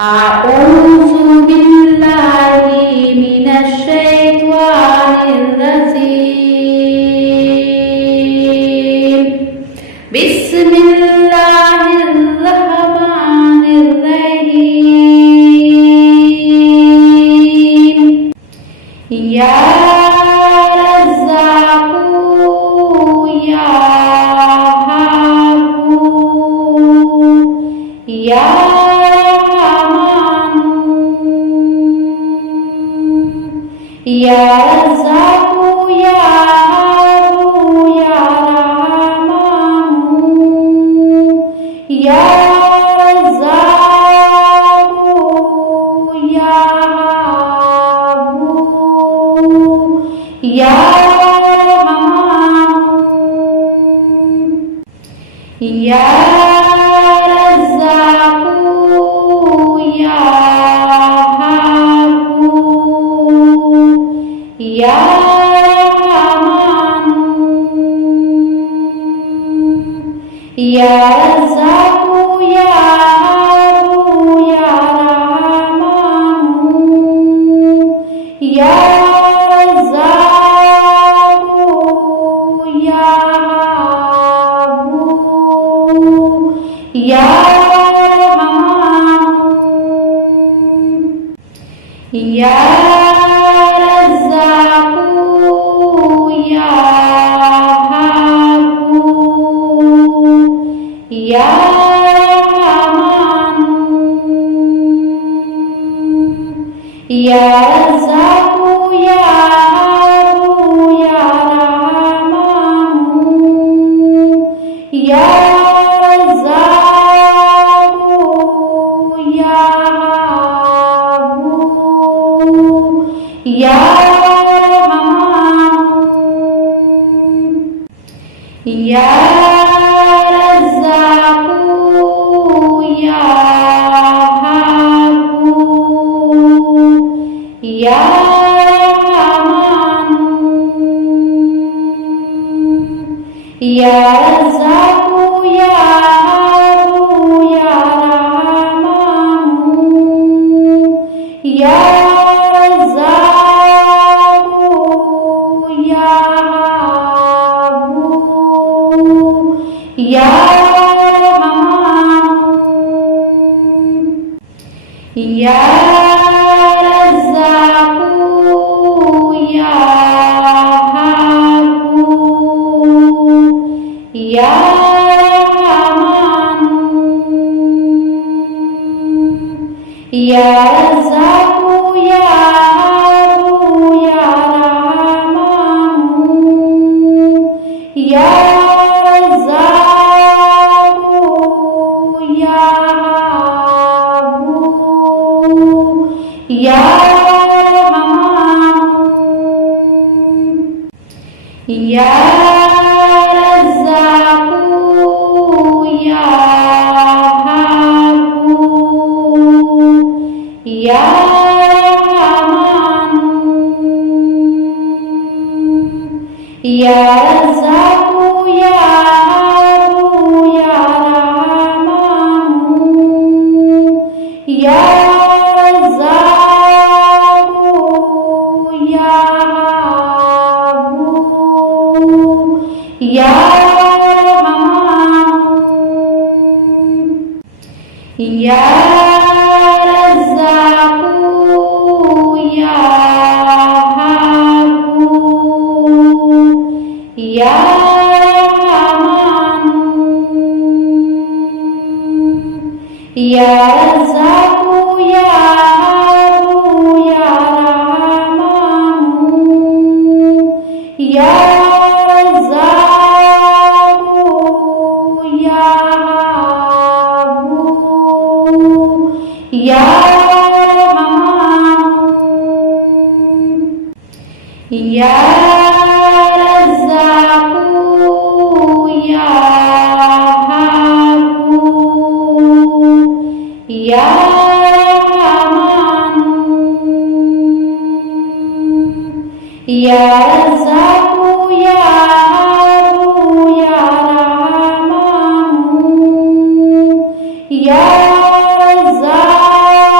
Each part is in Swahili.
أعوذ بالله من الشيطان الرجيم. بسم الله الرحمن الرحيم. يا رزاق يا هاب يا Ya Razzaku ya Abu ya Rahmanu ya Razzaku ya Abu ya Rahmanu ya Razzaku ya Ya Rahmanu Ya Razzaku ya Abu ya Rahmanu Ya Razzaku ya Abu ya Rahmanu Ya Ya Rahmanu Ya Razzaku ya Abu ya Rahmanu Ya Razzaku ya Abu ya Rahmanu Ya Ya Rahmanu Ya Razzaku ya Abu ya Rahmanu Ya Razzaku ya Abu ya Rahmanu Ya Ya Rahmanu Ya Razzaku ya Abu ya Rahmanu Ya Razzaku ya Abu ya Rahmanu Ya Ya Rahmanu Ya Razzaku ya Abu ya Rahmanu Ya Razzaku ya Abu ya Rahmanu Ya Ya Rahmanu Ya Razzaku ya Abu ya Rahmanu Ya Razzaku ya Abu ya Rahmanu Ya Ya Rahmanu Ya Razzaku ya Abu ya Rahmanu Ya Razzaku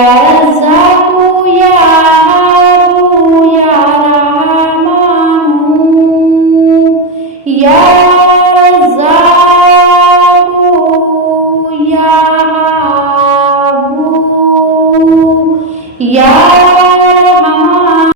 Razaku ya Habu ya Rahmanu ya Razaku ya Habu ya